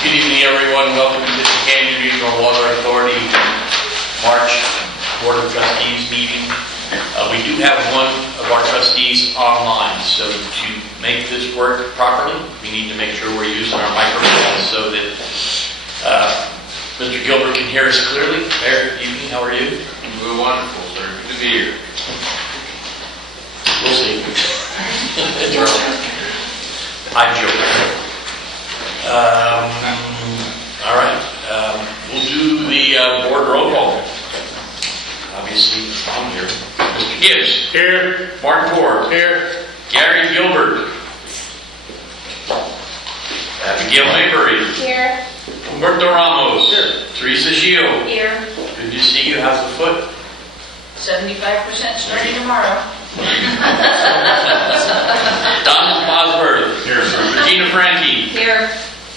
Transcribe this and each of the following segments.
Good evening, everyone. Welcome to the Canyon Regional Water Authority March Board of Trustees meeting. We do have one of our trustees online, so to make this work properly, we need to make sure we're using our microphones so that Mr. Gilbert can hear us clearly. Mayor, good evening. How are you? We're wonderful, sir. Good to be here. We'll see. I'm joking. All right. We'll do the board roll call. Obviously, I'm here. Mr. Gibbs. Here. Martin Ford. Here. Gary Gilbert. Abigail Maybury. Here. Humberto Ramos. Here. Teresa Shield. Here. Good to see you. How's the foot? 75% starting tomorrow. Donald Bosworth. Here, sir. Regina Franke. Here.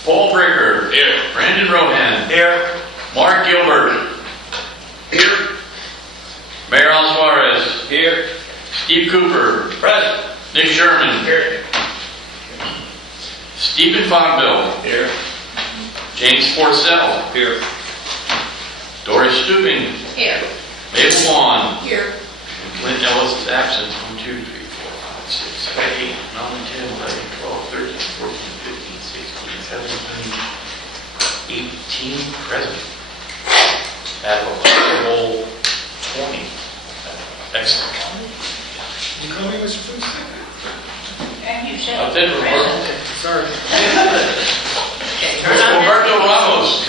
Paul Bricker. Here. Brandon Rohan. Here. Mark Gilbert. Here. Mayor Al Suarez. Here. Steve Cooper. Present. Nick Sherman. Here. Stephen Fonville. Here. James Forcell. Here. Doris Stubing. Here. Mabel Vaughn. Here. Clint Ellis is absent. 1, 2, 3, 4, 5, 6, 7, 8, 9, 10, 11, 12, 13, 14, 15, 16, 17, 18 present. Out of a whole 20. Excellent. You call me Mr. Trustee? And you said I did present. Sorry. Okay, turn on that. Roberto Ramos.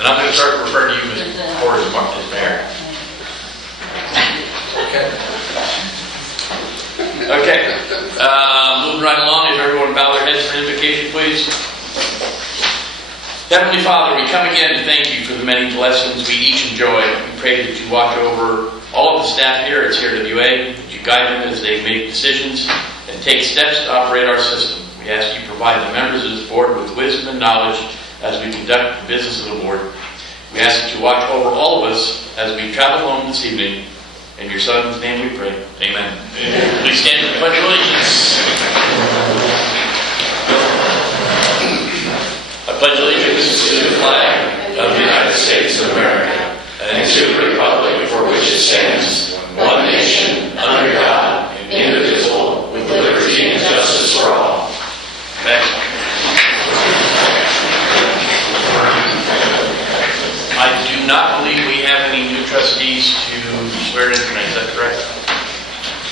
And I'm going to start referring to you, Mr. Ford, as Mayor. Okay. Moving right along, if everyone bow their heads for invocation, please. Heavenly Father, we come again to thank you for the many blessings we each enjoy. We pray that you watch over all of the staff here at CRWA, that you guide them as they make decisions and take steps to operate our system. We ask you provide the members of this board with wisdom and knowledge as we conduct the business of the board. We ask that you watch over all of us as we travel home this evening. In your Son's name we pray. Amen. Amen. Please stand for the Pledge of Allegiance. I pledge allegiance to the flag of the United States of America and to the republic for which it stands, one nation, under God, indivisible, with liberty and justice for all. Excellent. I do not believe we have any new trustees to swear in tonight. Is that correct?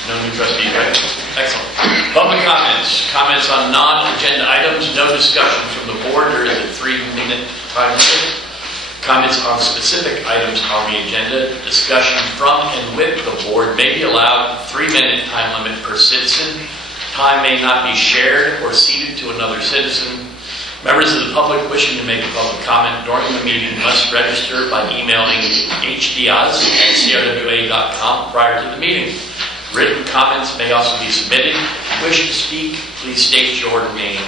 No new trustees, right? Excellent. Public comments. Comments on non-agenda items. No discussion from the board. There is a 3-minute time limit. Comments on specific items on the agenda. Discussion from and with the board may be allowed. 3-minute time limit per citizen. Time may not be shared or ceded to another citizen. Members of the public wishing to make a public comment during the meeting must register by emailing hdiaz@crwa.com prior to the meeting. Written comments may also be submitted. If you wish to speak, please state your name.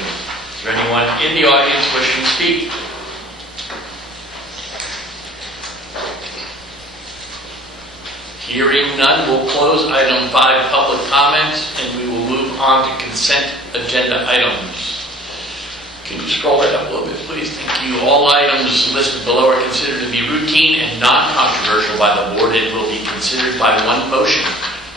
Is there anyone in the audience wishing to speak? Hearing none, we'll close item 5, public comments, and we will move on to consent agenda items. Can you scroll that up a little bit, please? Thank you. All items listed below are considered to be routine and non-controversial by the board and will be considered by one motion.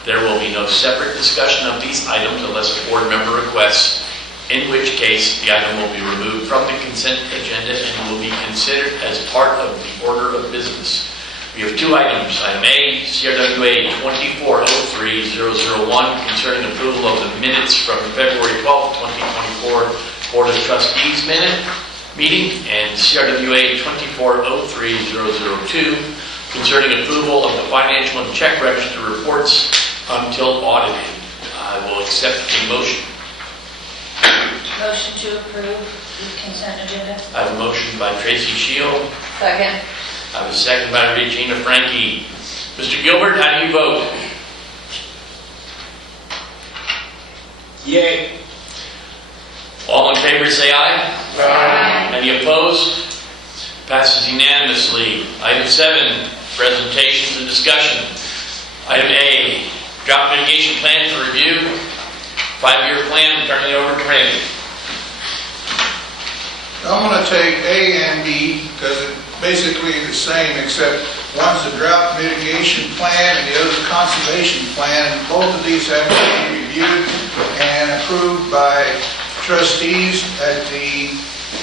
There will be no separate discussion of these items unless a board member requests, in which case the item will be removed from the consent agenda and will be considered as part of the order of business. We have 2 items. Item A, CRWA 2403-001, concerning approval of the minutes from February 12, 2024 Board of Trustees meeting, and CRWA 2403-002, concerning approval of the financial and check register reports until audited. I will accept a motion. Motion to approve the consent agenda. I have a motion by Tracy Shield. Second. I have a second by Regina Franke. Mr. Gilbert, how do you vote? Yay. All in favor say aye. Aye. Any opposed? Passes unanimously. Item 7, presentations and discussion. Item A, drought mitigation plan for review. 5-year plan, turning it over to Randy. I'm gonna take A and B, because it's basically the same, except one's the drought mitigation plan and the other's the conservation plan. And both of these have to be reviewed and approved by trustees at the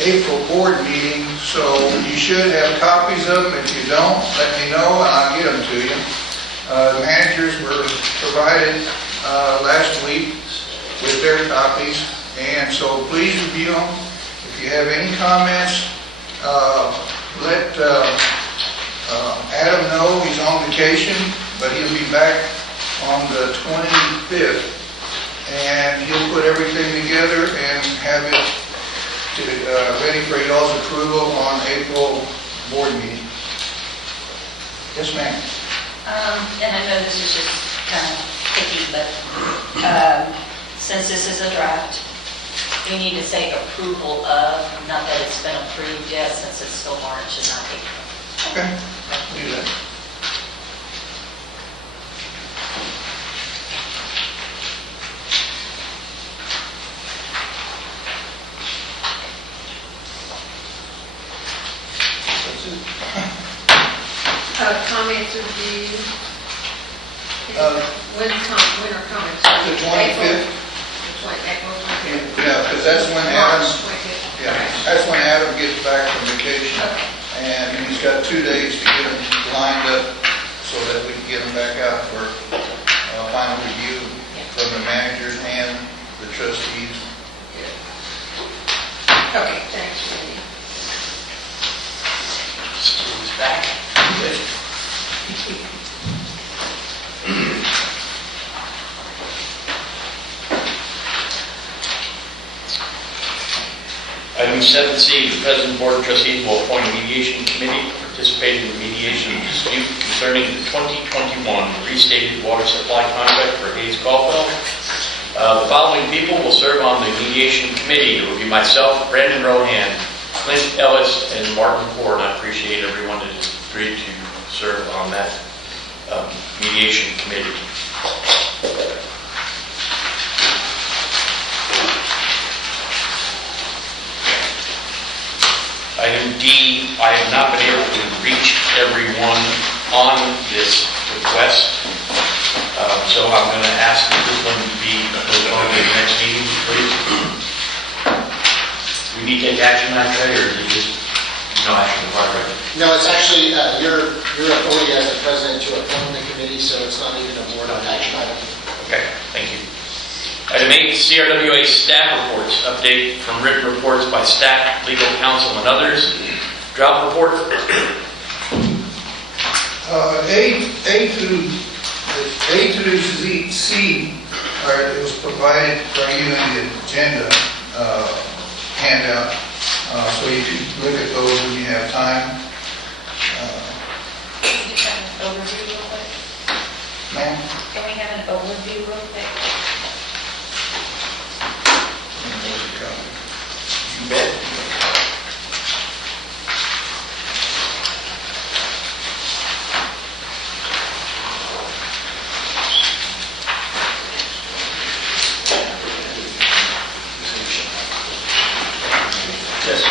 April board meeting, so you should have copies of them. If you don't, let me know and I'll get them to you. The managers were provided last week with their copies, and so please review them. If you have any comments, let Adam know. He's on vacation, but he'll be back on the 25th, and he'll put everything together and have it ready for y'all's approval on April board meeting. Yes, ma'am. And I know this is just kind of picky, but since this is a draft, we need to say approval of, not that it's been approved yet, since it's still March and not April. Okay, I'll do that. That's it. Comments would be, when are comments? The 25th. April 25th. Yeah, because that's when Adam, March 25th. yeah, that's when Adam gets back from vacation. Okay. And he's got 2 days to get them lined up so that we can get them back out for final review from the managers and the trustees. Okay, thanks, Randy. School's back. Item 7C, the President Board of Trustees will appoint a mediation committee to participate in the mediation dispute concerning the 2021 restated water supply contract for Hayes Caulfield. The following people will serve on the mediation committee. It will be myself, Brandon Rohan, Clint Ellis, and Martin Ford. I appreciate everyone that has agreed to serve on that mediation committee. Item D, I have not been able to reach everyone on this request, so I'm going to ask that this one be postponed to the next meeting, please. Do we need to take action on that, or is it just no action required? No, it's actually your authority as the president to appoint the committee, so it's not even a board on action item. Okay, thank you. Item 8, CRWA staff reports. Update from written reports by staff, legal counsel, and others. Drought report. A through C it was provided for you in the agenda handout, so you can look at those when you have time. Can we have an overview real quick? Ma'am? Can we have an overview real quick? You bet. Yes.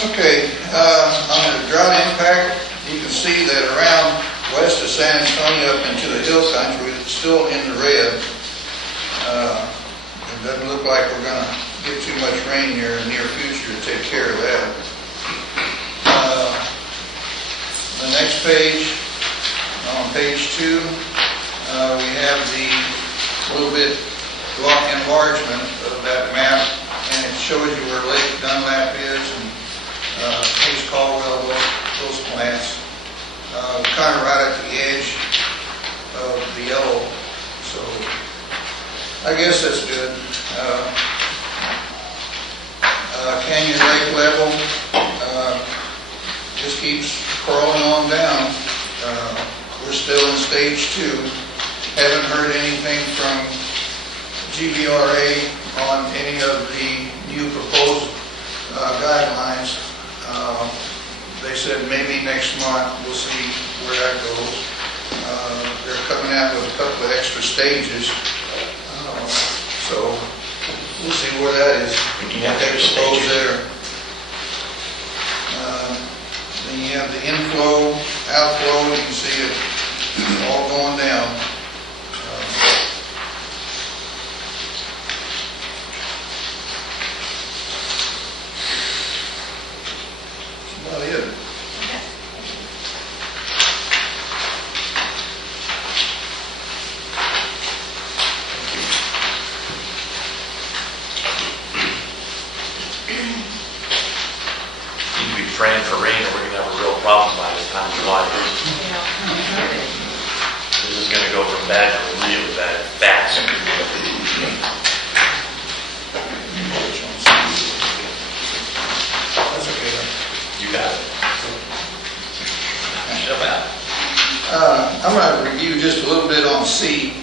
Okay, on the drought impact, you can see that around west of San Antonio up into the hill country, it's still in the red. It doesn't look like we're going to get too much rain here in the near future to take care of that. The next page, on page 2, we have the little bit enlargement of that map, and it shows you where Lake Dunlap is and Hayes Caldwell, those plants, kind of right at the edge of the yellow. So I guess that's good. Canyon Lake level just keeps crawling on down. we're still in stage 2. Haven't heard anything from GBRA on any of the new proposed guidelines. They said maybe next month, we'll see where that goes. They're coming out with a couple of extra stages, so we'll see where that is. You have They extra propose stages. there. Then you have the inflow, outflow, you can see it all going down. That's about it. Need to be praying for rain or we're gonna have a real problem by the time July is. This is gonna go from bad to really bad fast. That's okay. You got it. Shut up. I'm going to review just a little bit on C.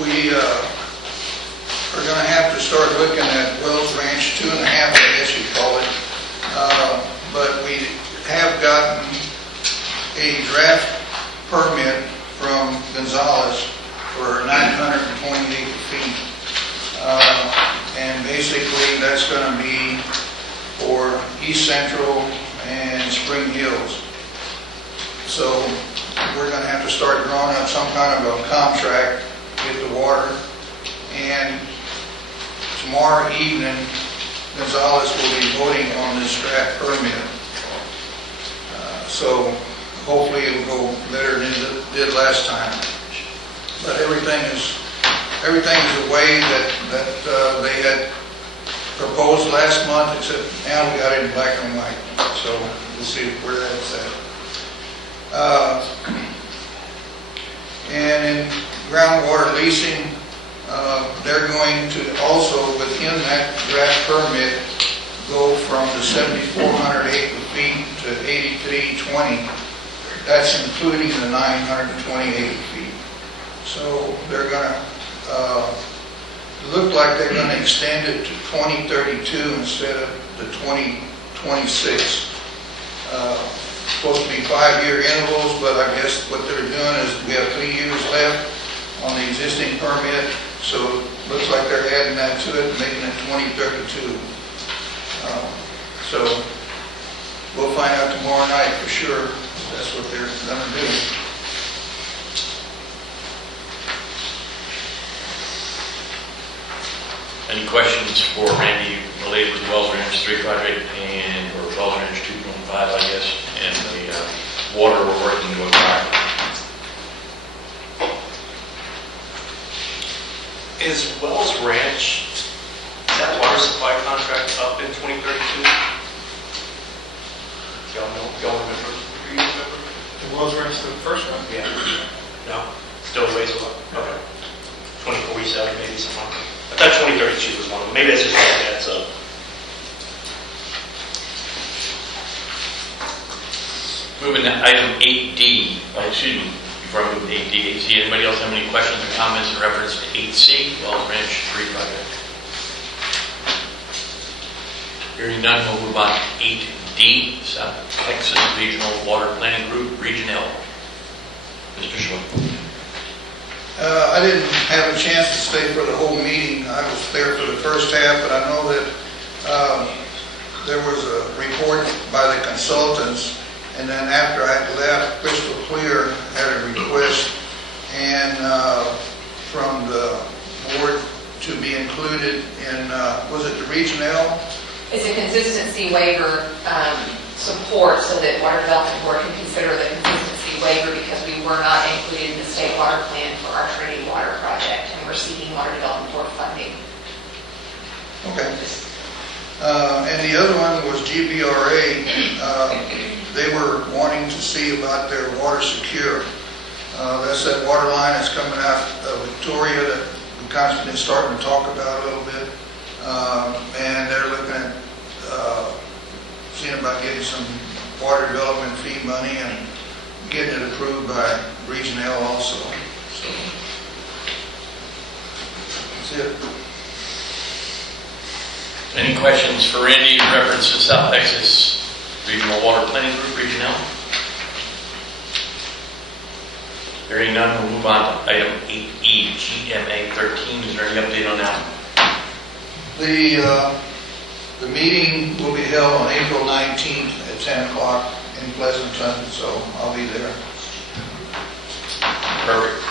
We are going to have to start looking at Wells Ranch 2.5, I guess you call it. But we have gotten a draft permit from Gonzales for 928 feet. And basically, that's going to be for East Central and Spring Hills. So we're going to have to start drawing up some kind of a contract with the water. And tomorrow evening, Gonzales will be voting on this draft permit. So hopefully it'll go better than it did last time. But everything is away that they had proposed last month, except now we got it in black and white. So we'll see where that's at. And in groundwater leasing, they're going to also, within that draft permit, go from the 7,400 acre feet to 8,320. That's including the 928 feet. So they're going to, look like they're going to extend it to 2032 instead of the 2026. Supposed to be 5-year intervals, but I guess what they're doing is we have 3 years left on the existing permit, so it looks like they're adding that to it, making it 2032. So we'll find out tomorrow night for sure if that's what they're going to do. Any questions for Randy related to the Wells Ranch 3 project and, or Wells Ranch 2.5, I guess, and the water we're working to acquire? Is Wells Ranch, that water supply contract up in 2032? Y'all know, y'all remember? Do you remember? The Wells Ranch, the first one? Yeah. No? Still a ways away? Okay. 2047, maybe something like that. I thought 2032 was one of them. Maybe that's just what that's up. Moving to item 8D, excuse me, before I move to 8D, 8C, anybody else have any questions or comments in reference to 8C, Wells Ranch 3 project? Hearing none, we'll move on to 8D, South Texas Regional Water Planning Group, Region L. Mr. Schwartz. I didn't have a chance to stay for the whole meeting. I was there for the first half, but I know that there was a report by the consultants, and then after I left, Crystal Clear had a request and from the board to be included in, was it the Region L? It's a consistency waiver support so that Water Development Board can consider the consistency waiver because we were not included in the state water plan for our Trinity Water project, and we're seeking Water Development Board funding. Okay. And the other one was GBRA. They were wanting to see about their water secure. That's that water line that's coming out of Victoria that we've kind of been starting to talk about a little bit. And they're looking at seeing about getting some water development fee money and getting it approved by Region L also. So that's it. Any questions for Randy in reference to South Texas Regional Water Planning Group, Region L? Hearing none, we'll move on to item 8E, GMA 13. Is there any update on that? The meeting will be held on April 19th at 10 o'clock in Pleasanton, so I'll be there. Perfect.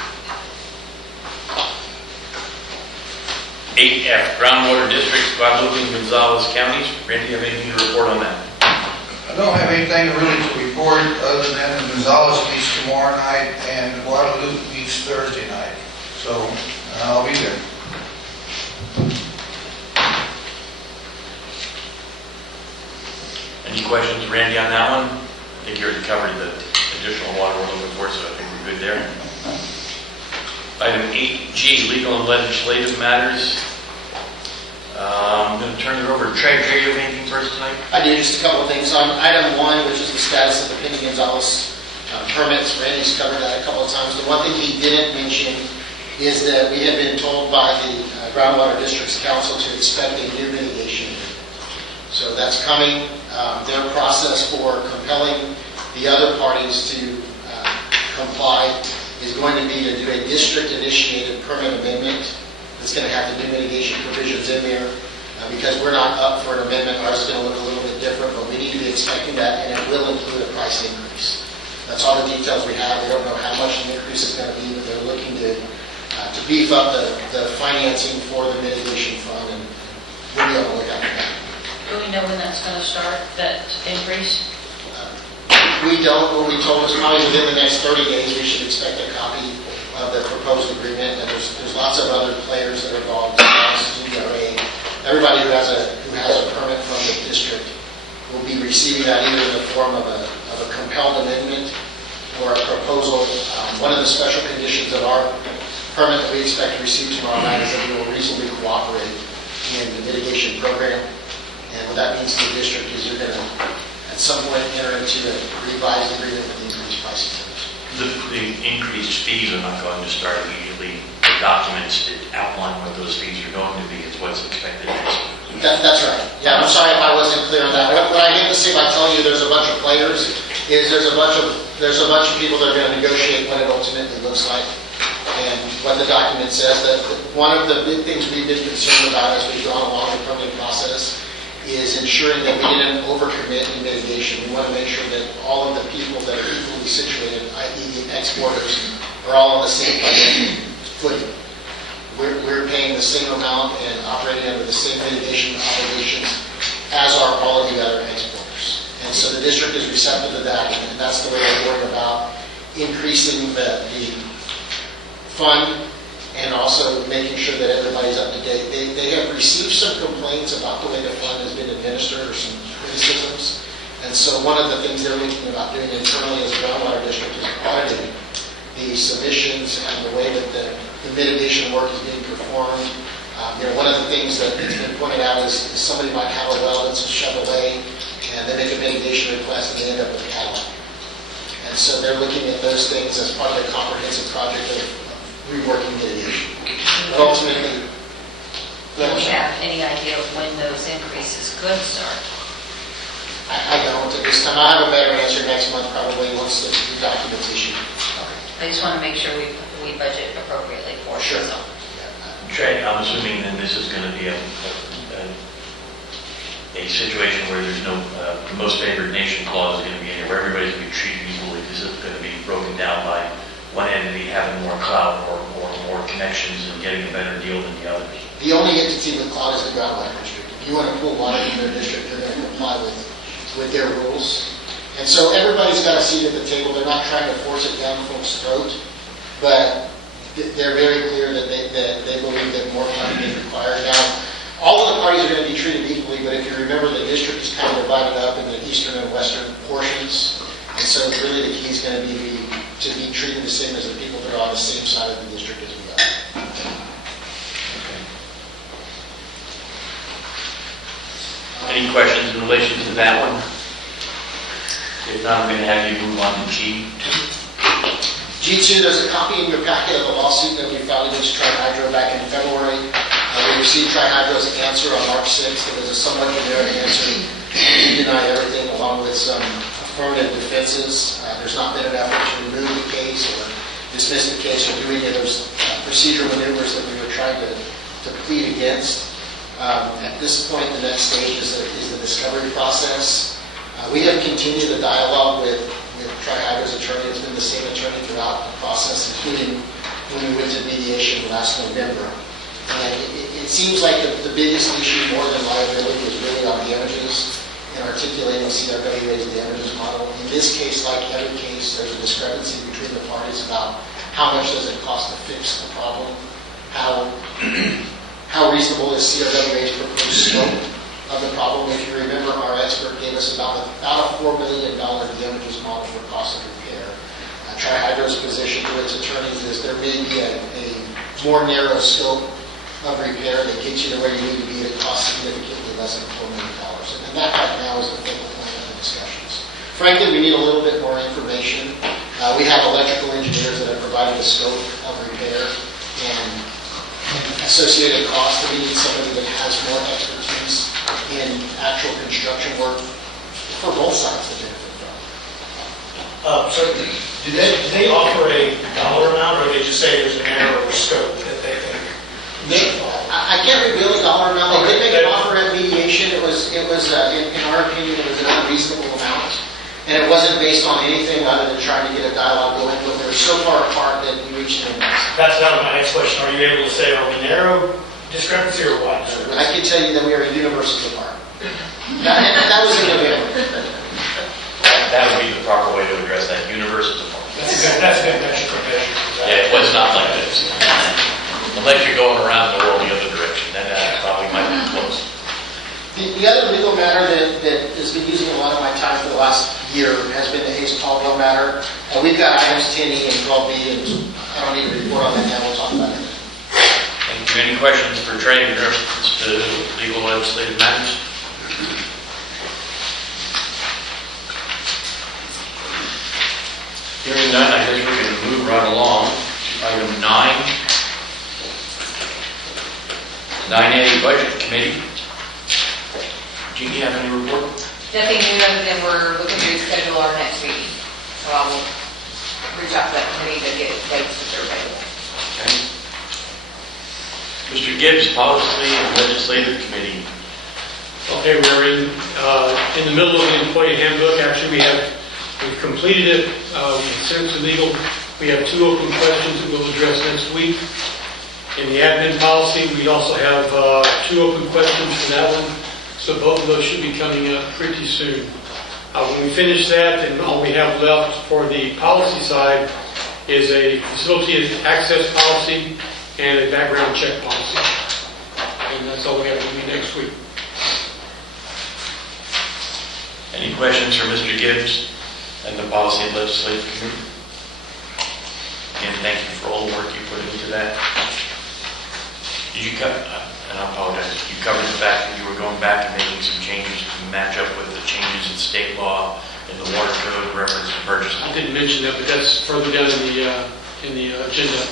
8F, Groundwater Districts, Guadalupe and Gonzales Counties. Randy, you have anything to report on that? I don't have anything really to report other than Gonzales meets tomorrow night and Guadalupe meets Thursday night. So I'll be there. Any questions, Randy, on that one? I think you already covered the additional water we're looking for, so I think we're good there. Item 8G, legal and legislative matters. I'm going to turn it over to Trey. Trey, you have anything for us tonight? I do, just a couple of things. On item 1, which is the status of the pending Gonzales permits, Randy's covered that a couple of times. The one thing he didn't mention is that we have been told by the Groundwater Districts Council to expect a new mitigation. So that's coming. Their process for compelling the other parties to comply is going to be to do a district-initiated permit amendment that's going to have the new mitigation provisions in there. Because we're not up for an amendment, ours is going to look a little bit different, but we need to be expecting that, and it will include a price increase. That's all the details we have. We don't know how much the increase is going to be, but they're looking to beef up the financing for the mitigation fund, and we'll be able to look at that. Do we know when that's going to start, that increase? We don't. What we told us probably within the next 30 days, we should expect a copy of the proposed agreement. And there's lots of other players that are involved. DRA, everybody who has a permit from the district will be receiving that either in the form of a compelled amendment or a proposal. One of the special conditions of our permit that we expect to receive tomorrow night is that we will reasonably cooperate in the mitigation program. And what that means to the district is you're going to, at some point, enter into a revised agreement with increased pricing. The increased fees are not going to start immediately. The documents that outline what those fees are going to be is what's expected next. That's right. Yeah, I'm sorry if I wasn't clear on that. What I meant to say by telling you there's a bunch of players is there's a bunch of people that are going to negotiate what it ultimately looks like and what the document says. That one of the big things we've been concerned about as we've gone along the permitting process is ensuring that we didn't overcommit in mitigation. We want to make sure that all of the people that are equally situated, i.e. the exporters, are all on the same financial footing. We're paying the same amount and operating under the same mitigation obligations as are all of the other exporters. And so the district is receptive to that, and that's the way we're going about increasing the fund and also making sure that everybody's up to date. They have received some complaints about the way the fund has been administered, or some criticisms. And so one of the things they're thinking about doing internally as a groundwater district is auditing the submissions and the way that the mitigation work is being performed. One of the things that has been pointed out is somebody might have a well that's a Chevrolet, and they make a mitigation request and they end up with a Cadillac. And so they're looking at those things as part of the comprehensive project of reworking mitigation. But ultimately, Do we have any idea of when those increases could start? I don't at this time. I'll have a better answer next month probably once the document's issued. I just want to make sure we budget appropriately for it. Sure. So. Trey, I'm assuming then this is going to be a situation where there's no most favored nation clause is going to be in here, where everybody's going to be treated equally. This is going to be broken down by one entity having more clout or more connections and getting a better deal than the others. The only entity with cloud is the groundwater district. If you want to pull water in their district, they're going to comply with their rules. And so everybody's got a seat at the table. They're not trying to force it down folks' throat, but they're very clear that they believe that more funding is required. Now, all of the parties are going to be treated equally, but if you remember, the district is kind of divided up in the eastern and western portions. And so really the key is going to be treated the same as the people that are on the same side of the district as we are. Any questions in relation to that one? If not, I'm going to have you move on to G. G2, there's a copy in your packet of the lawsuit that we filed against Tri-Hydro back in February. We received Tri-Hydro's answer on March 6th. It was a somewhat generic answer. We denied everything along with some affirmative defenses. There's not been an effort to remove the case or dismiss the case or do any of those procedural maneuvers that we were trying to plead against. At this point, the next stage is the discovery process. We have continued the dialogue with Tri-Hydro's attorney. It's been the same attorney throughout the process, including when we went to mediation last November. And it seems like the biggest issue, more than liability, is really on damages and articulating CRWA's damages model. In this case, like every case, there's a discrepancy between the parties about how much does it cost to fix the problem, how reasonable is CRWA's proposed scope of the problem. If you remember, our expert gave us about a $4 million damages model for cost of repair. Tri-Hydro's position to its attorneys is there may be a more narrow scope of repair that gets you to where you need to be at cost significantly less than $4 million. And that right now is the focal point of the discussions. Frankly, we need a little bit more information. We have electrical engineers that have provided a scope of repair and associated costs. We need somebody that has more expertise in actual construction work for both sides to benefit from. So do they offer a dollar amount, or they just say there's a narrower scope that they think? I can't reveal a dollar amount. They did make an offer at mediation. It was in our opinion, it was an unreasonable amount. And it wasn't based on anything other than trying to get a dialogue going, but they were so far apart that we reached an impasse. That's not my next question. Are you able to say, are we narrow discrepancy or wide discrepancy? I can tell you that we are universes apart. That was in November. That would be the proper way to address that. Universe is a point. That's a good measure for measure. Yeah, it was not like this. Unless you're going around the world the other direction, then that probably might be close. The other legal matter that has been using a lot of my time for the last year has been the Hayes Caldwell matter. We've got items 10E and 12B, and I don't need to report on that now. We'll talk about it. Thank you. Any questions for Trey in reference to legal legislative matters? Hearing none, I guess we're going to move right along to item 9. 9A Budget Committee. Jeannie, have any report? Nothing new other than we're looking to reschedule our next meeting. So I will reach out to that committee to get dates that they're available. Okay. Mr. Gibbs, Policy and Legislative Committee. Okay, we're in the middle of the employee handbook. Actually, we've completed it. We've sent it to legal. We have 2 open questions that we'll address next week. In the admin policy, we also have 2 open questions for that one. So both of those should be coming up pretty soon. When we finish that, then all we have left for the policy side is a facility access policy and a background check policy. And that's all we have to do next week. Any questions for Mr. Gibbs and the Policy and Legislative Committee? Again, thank you for all the work you put into that. Did you cover, and I apologize, you covered the fact that you were going back and making some changes to match up with the changes in state law in the water code reference to purchasing? I didn't mention that, but that's further down in the agenda.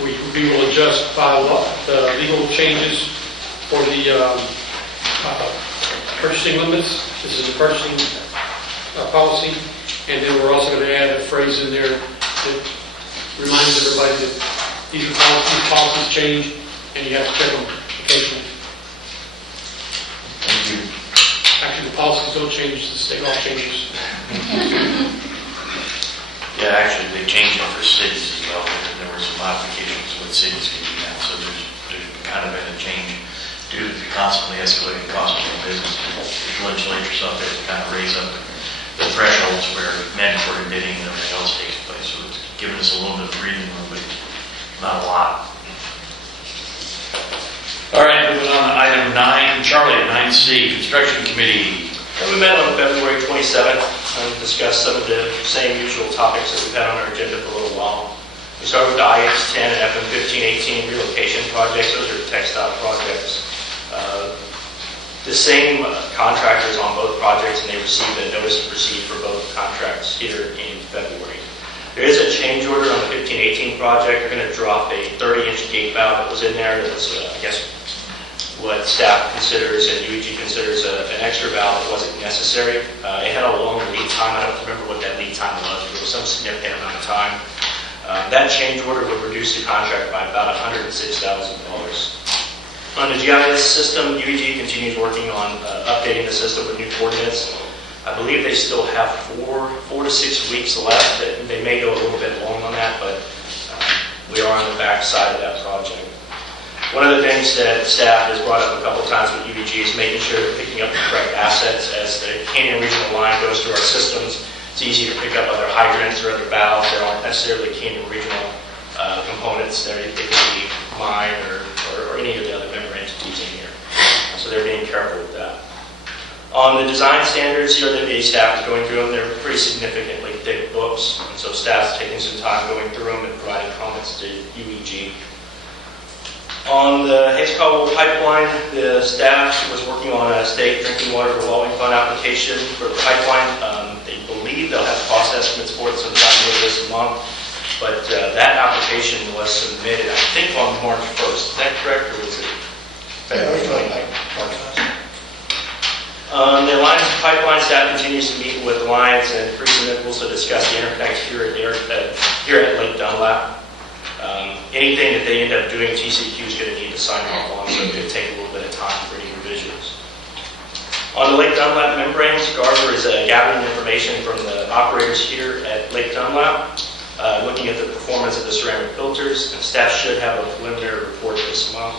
We will adjust the legal changes for the purchasing limits. This is a purchasing policy, and then we're also going to add a phrase in there that reminds everybody that these policies change, and you have to check them occasionally. Thank you. Actually, the policies don't change, the state law changes. Yeah, actually, they changed it for cities as well. There were some modifications with cities can do now, so there's kind of been a change due to the constantly escalating cost of doing business. The legislature's up there to kind of raise up the thresholds where mandatory bidding and everything else takes place. So it's given us a little bit of breathing room, but not a lot. All right, moving on to item 9. Charlie, 9C, Construction Committee. We met on February 27th and discussed some of the same usual topics that we've had on our agenda for a little while. We started with the IX-10 and FM-1518 relocation projects. Those are textile projects. The same contractors on both projects, and they received a notice to proceed for both those contracts here in February. There is a change order on the 1518 project. They're going to drop a 30-inch gate valve that was in there. That's, I guess, what staff considers and UEG considers an extra valve that wasn't necessary. It had a long lead time. I don't remember what that lead time was, but it was some significant amount of time. That change order would reduce the contract by about $106,000. On the GIS system, UEG continues working on updating the system with new coordinates. I believe they still have 4 to 6 weeks left. They may go a little bit long on that, but we are on the back side of that project. One of the things that staff has brought up a couple of times with UEG is making sure they're picking up the correct assets. As the Canyon Regional line goes through our systems, it's easy to pick up other hydrants or other valves that aren't necessarily Canyon Regional components. They can be mine or any of the other member entities in here. So they're being careful with that. On the design standards, CRWA staff is going through them. They're pretty significantly thick books, and so staff's taking some time going through them and providing comments to UEG. On the Hayes Caldwell pipeline, the staff was working on a state drinking water revolving fund application for the pipeline. They believe they'll have cost estimates for it sometime later this month, but that application was submitted, I think, on March 1st. Is that correct, or was it February 29th? The Alliance Pipeline staff continues to meet with Alliance and Teresa Nichols to discuss the interconnect here at Lake Dunlap. Anything that they end up doing, TCQ is going to need to sign off on, so it could take a little bit of time for any revisions. On the Lake Dunlap membranes, Garver is gathering information from the operators here at Lake Dunlap, looking at the performance of the ceramic filters, and staff should have a preliminary report this month.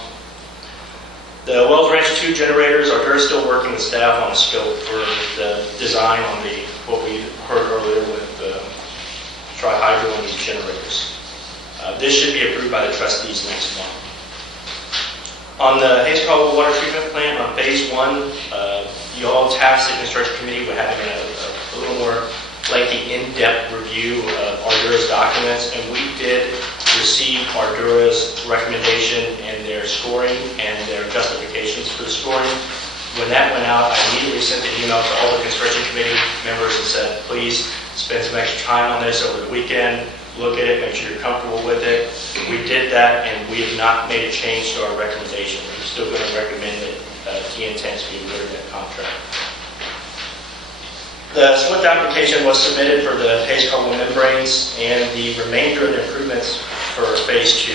The Wells Ranch 2 generators are still working with staff on a scope for the design on what we heard earlier with tri-hydro and these generators. This should be approved by the trustees next month. On the Hayes Caldwell Water Treatment Plant, on phase 1, you all tasked the construction committee with having a little more lengthy, in-depth review of Ardura's documents, and we did receive Ardura's recommendation and their scoring and their justifications for the scoring. When that went out, I immediately sent an email to all the construction committee members and said, please spend some extra time on this over the weekend, look at it, make sure you're comfortable with it. We did that, and we have not made a change to our recommendation. We're still going to recommend that TN10 be awarded that contract. The SWIFT application was submitted for the Hayes Caldwell membranes and the remainder of the improvements for phase 2.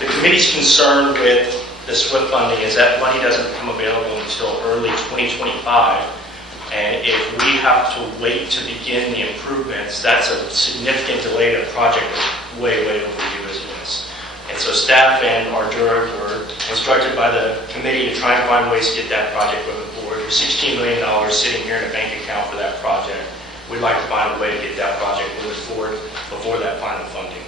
The committee's concern with the SWIFT funding is that money doesn't become available until early 2025. And if we have to wait to begin the improvements, that's a significant delay to the project that's way overdue as it is. And so staff and Ardura were instructed by the committee to try and find ways to get that project moving forward. There's $16 million sitting here in a bank account for that project. We'd like to find a way to get that project moving forward before that final funding.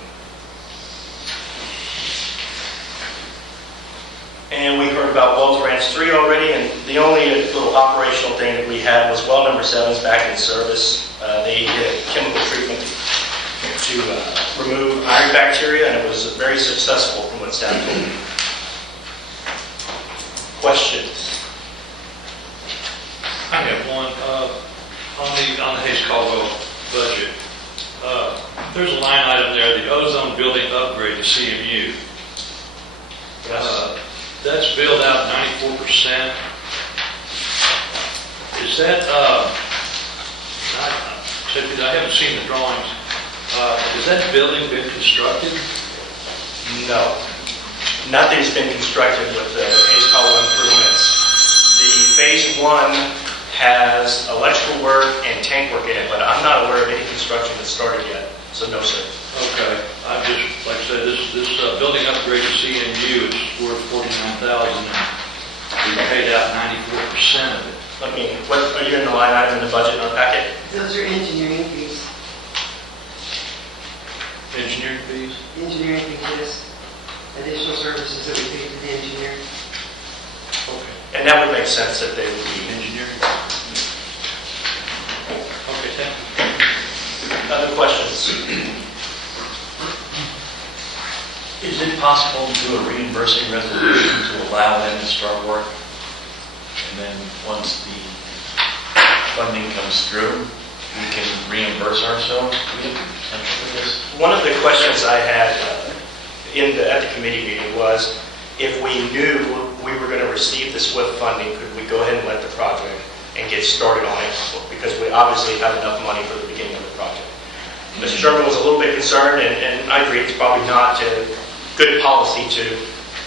And we heard about Wells Ranch 3 already, and the only little operational thing that we had was well number 7 is back in service. They did a chemical treatment to remove iron bacteria, and it was very successful from what staff told me. Questions? I have one. On the Hayes Caldwell budget, there's a line item there, the ozone building upgrade to CMU. Yes. That's billed out 94%. Is that, I haven't seen the drawings. Has that building been constructed? No. Nothing's been constructed with the Hayes Caldwell improvements. The phase 1 has electrical work and tank work in it, but I'm not aware of any construction that's started yet, so no, sir. Okay, I just, like I said, this building upgrade to CMU is worth $49,000, and we paid out 94% of it. I mean, what are you in the line item in the budget on packet? Those are engineering fees. Engineering fees? Engineering fees, yes. Additional services that we pay to the engineer. Okay. And that would make sense that they would be Engineering? Okay, thank you. Other questions? Is it possible to do a reimbursing resolution to allow them to start work? And then once the funding comes through, we can reimburse ourselves with this? One of the questions I had at the committee meeting was, if we knew we were going to receive the SWIFT funding, could we go ahead and let the project and get started on it? Because we obviously have enough money for the beginning of the project. Mr. Sherman was a little bit concerned, and I agree, it's probably not good policy to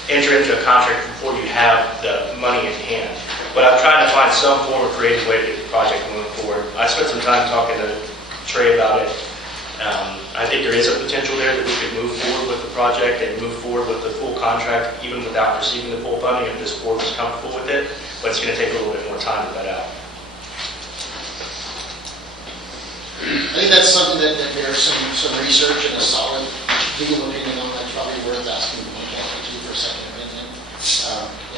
enter into a contract before you have the money in hand. But I'm trying to find some form of creative way to get the project moving forward. I spent some time talking to Trey about it. I think there is a potential there that we could move forward with the project and move forward with the full contract even without receiving the full funding if this board was comfortable with it. But it's going to take a little bit more time to vet out. I think that's something that bears some research and a solid legal opinion on. That's probably worth asking the council to for a second opinion.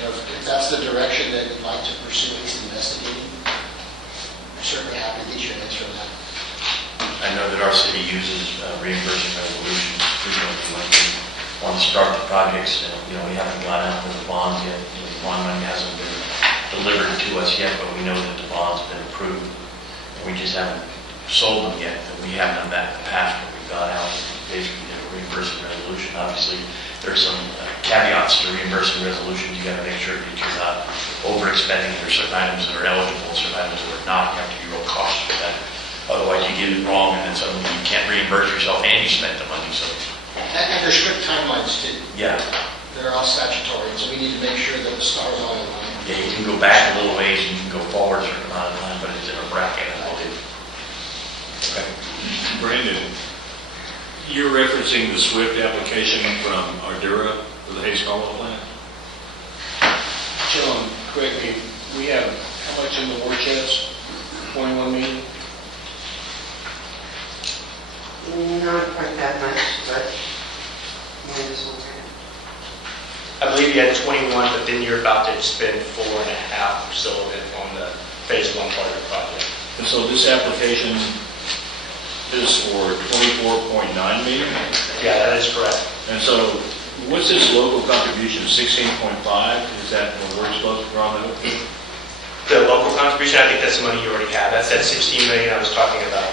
If that's the direction that you'd like to pursue, at least investigating, I'm certainly happy to get you an answer on that. I know that our city uses reimbursement resolutions frequently when we want to start the projects. We haven't gone out with the bonds yet. The bond money hasn't been delivered to us yet, but we know that the bond's been approved. We just haven't sold them yet. We have done that in the past, but we've gone out and basically did a reimbursement resolution. Obviously, there's some caveats to reimbursement resolutions. You got to make sure that you're not overexpending. There's certain items that are eligible, certain items that are not. You have to be real cautious with that. Otherwise, you get it wrong, and then suddenly you can't reimburse yourself, and you spent the money. So, And there's strict timelines too. yeah, They're all statutory, so we need to make sure that the stars all align. yeah, you can go back a little ways, and you can go forward a certain amount of time, but it's in a bracket, and I'll do. Okay. Brandon, you're referencing the SWIFT application from Ardura for the Hayes Caldwell plant? John, quickly, we have how much in the war chest? 21 million? Not quite that much, but more this one. I believe you had 21, but then you're about to spend 4.5 or so of it on the phase 1 part of the project. And so this application is for 24.9 million? Yeah, that is correct. And so what's this local contribution, 16.5? Is that what we're supposed to run that up to? The local contribution, I think that's the money you already have. That's that 16 million I was talking about.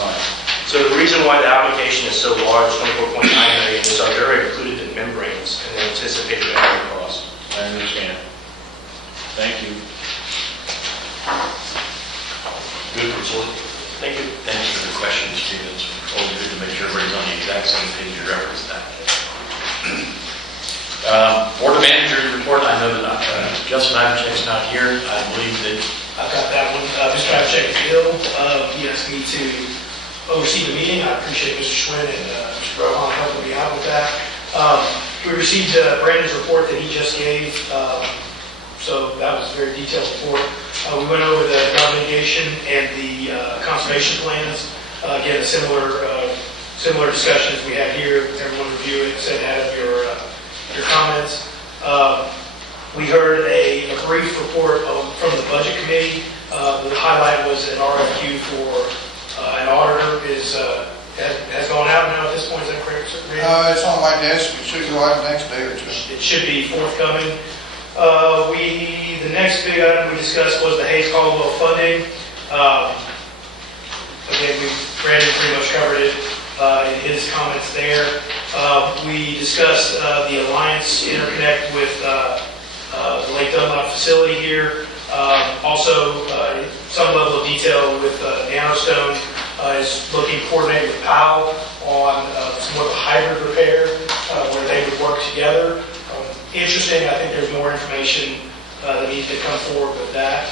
Right. So the reason why the application is so large, 24.9 million, is Ardura included in membranes and the anticipated membrane cost. I understand. Thank you. Good report. Thank you. Thanks for the questions, Steve. It's always good to make sure everybody's on the exact same page to reference that. Board Manager's report, I know that Justin Ivanchek's not here. I believe that I've got that one. Mr. Abchek is ill. He asked me to oversee the meeting. I appreciate Mr. Schwinn and Mr. Brohan helping me out with that. We received Brandon's report that he just gave, so that was a very detailed report. We went over the non-mitigation and the conservation plans. Again, a similar discussion as we had here. Everyone review it, send out of your comments. We heard a brief report from the budget committee. The highlight was an RFQ for an auditor has gone out now at this point. Is that correct, sir? It's on my desk. It should go out the next day or two. It should be forthcoming. The next big item we discussed was the Hayes Caldwell funding. Again, Brandon pretty much covered it in his comments there. We discussed the Alliance interconnect with the Lake Dunlop facility here. Also, some level of detail with Nanostone is looking to coordinate with Powell on some of the hybrid repair where they would work together. Interesting, I think there's more information that needs to come forward with that.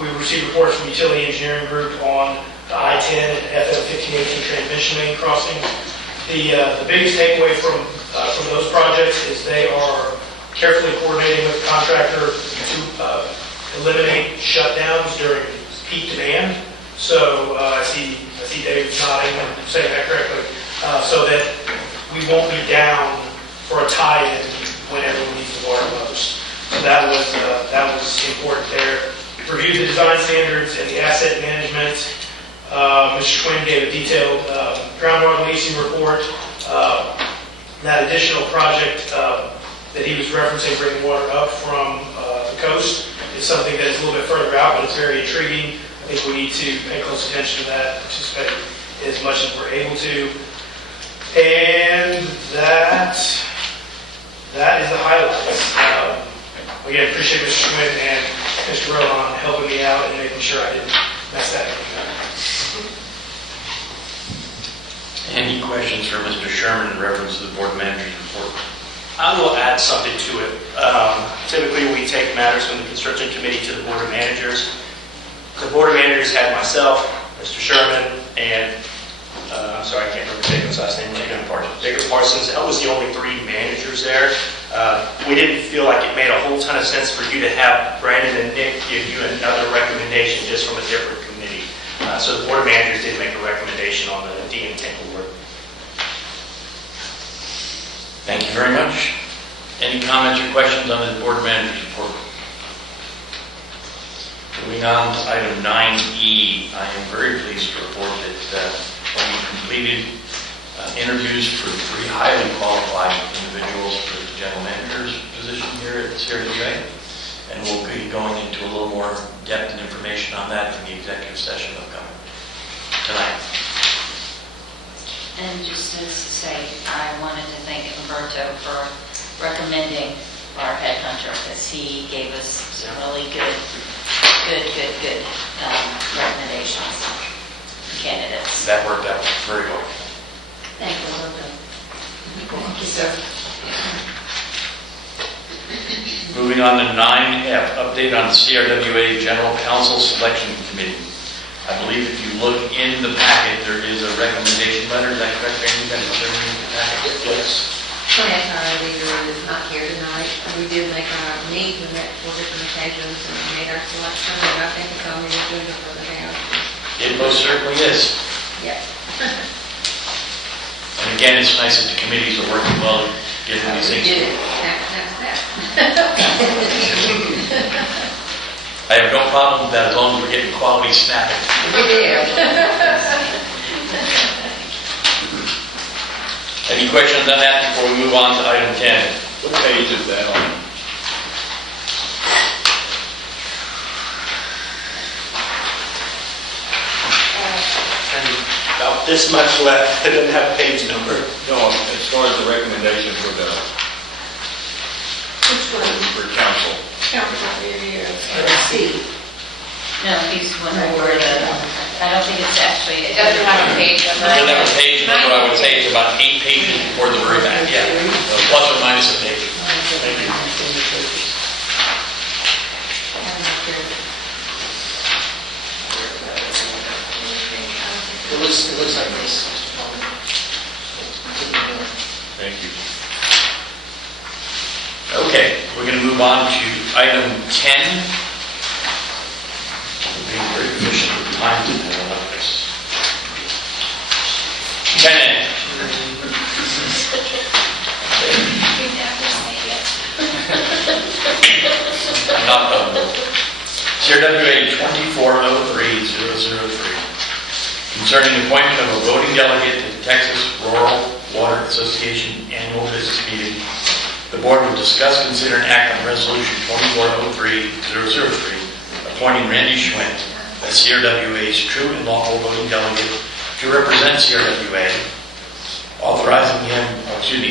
We received reports from Utility Engineering Group on the I-10 and FM 1518 transmission main crossings. The biggest takeaway from those projects is they are carefully coordinating with the contractor to eliminate shutdowns during peak demand. So I see David nodding, I'm saying that correctly, so that we won't be down for a tie-in when everyone needs the water most. So that was important there. Reviewed the design standards and the asset management. Mr. Quinn gave a detailed groundwater leasing report. That additional project that he was referencing, bringing water up from the coast, is something that is a little bit further out, but it's very intriguing. I think we need to pay close attention to that, participate as much as we're able to. And that is the highlights. Again, appreciate Mr. Schmidt and Mr. Rohan helping me out and making sure I didn't mess that up. Any questions for Mr. Sherman in reference to the board manager's report? I will add something to it. Typically, we take matters from the construction committee to the board of managers. The board of managers had myself, Mr. Sherman, and I'm sorry, I can't remember Jacob's last name. Jacob Parsons. That was the only 3 managers there. We didn't feel like it made a whole ton of sense for you to have Brandon and Nick give you another recommendation just from a different committee. So the board of managers did make a recommendation on the DM10 board. Thank you very much. Any comments or questions on the board manager's report? Moving on to item 9E, I am very pleased to report that we completed interviews for 3 highly qualified individuals for the general manager's position here at CRWA, and we'll be going into a little more depth and information on that in the executive session upcoming tonight. And just to say, I wanted to thank Umberto for recommending our headhunter, because he gave us some really good recommendations, candidates. That worked out very well. Thank you, Umberto. Thank you, sir. Moving on to 9F, update on the CRWA General Counsel Selection Committee. I believe if you look in the packet, there is a recommendation letter. Is that correct, Amy? Is there in the packet? Yes. Plant, our leader is not here tonight. We did make our meet, we met 4 different occasions and made our selection, and I think it's on the agenda for the day. It most certainly is. Yes. And again, it's nice that the committees are working well, getting these We things. did it. That. I have no problem with that as long as we're getting quality snapping. We did. Any questions on that before we move on to item 10? What page is that on? And about this much left. It doesn't have a page number. No, as far as the recommendation for the, Which one? for council. Council review. C. No, he's wondering where I don't think it's actually. It doesn't have a page number. Doesn't have a page number, I would say it's about 8 pages before the very back, yeah. Plus or minus a page. Thank you. It looks like this, Mr. Coleman. Thank you. Okay, we're going to move on to item 10. We're being very efficient with time today on this. 10A. Not CRWA 2403003, concerning the appointment of a voting delegate to the Texas Rural Water Association Annual Business Meeting. The board will discuss, consider, and act on Resolution 2403003, appointing Randy Schwint as CRWA's true and lawful voting delegate to represent CRWA, authorizing him,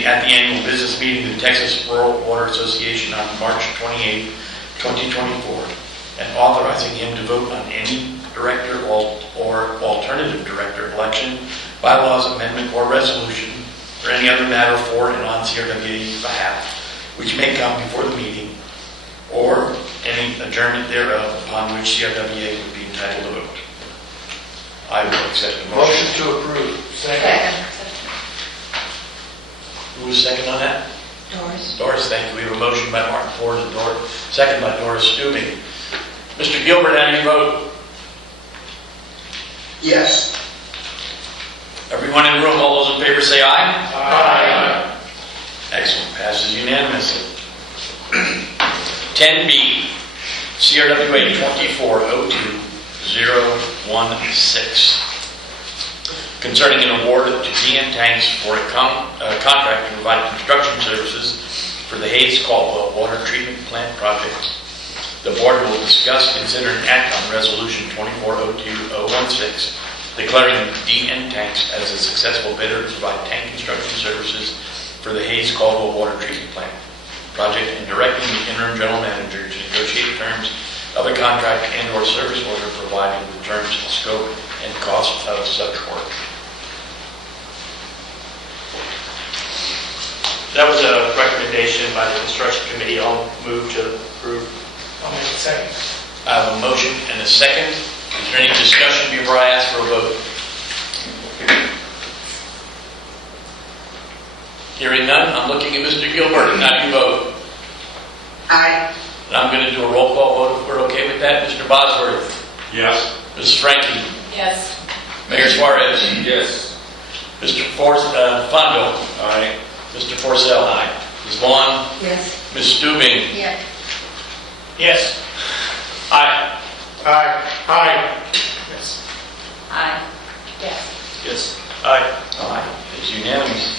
at the annual business meeting of the Texas Rural Water Association on March 28, 2024, and authorizing him to vote on any director or alternative director election, bylaws amendment, or resolution, or any other matter for and on CRWA's behalf, which may come before the meeting, or any adjournment thereof upon which CRWA would be entitled to vote. I will accept the motion. Motion to approve. Second. Who was second on that? Doris. Doris, thank you. We have a motion by Martin Ford and second by Doris Stubing. Mr. Gilbert, how do you vote? Yes. Everyone in the room, all those in favor say aye. Aye. Excellent. Passes unanimously. 10B, CRWA 2402016, concerning an award to DM Tanks for a contract to provide construction services for the Hayes Caldwell Water Treatment Plant project. The board will discuss, consider, and act on Resolution 2402016, declaring DN Tanks as a successful bidder to provide tank construction services for the Hayes Caldwell Water Treatment Plant project, and directing the interim general manager to negotiate terms of a contract and/or service order providing the terms, scope, and cost of such work. That was a recommendation by the construction committee. I'll move to approve. I'll make a second. I have a motion and a second. Is there any discussion before I ask for a vote? Hearing none, I'm looking at Mr. Gilbert, and how do you vote? Aye. And I'm going to do a roll call vote if we're okay with that. Mr. Bosworth? Yes. Mrs. Frankie? Yes. Mayor Suarez? Yes. Mr. Fondo? Aye. Mr. Forcell? Aye. Ms. Vaughn? Yes. Ms. Stubing? Yeah. Yes. Aye. Aye. Aye. Yes. Aye. Yes. Yes. Aye. Aye. It's unanimous.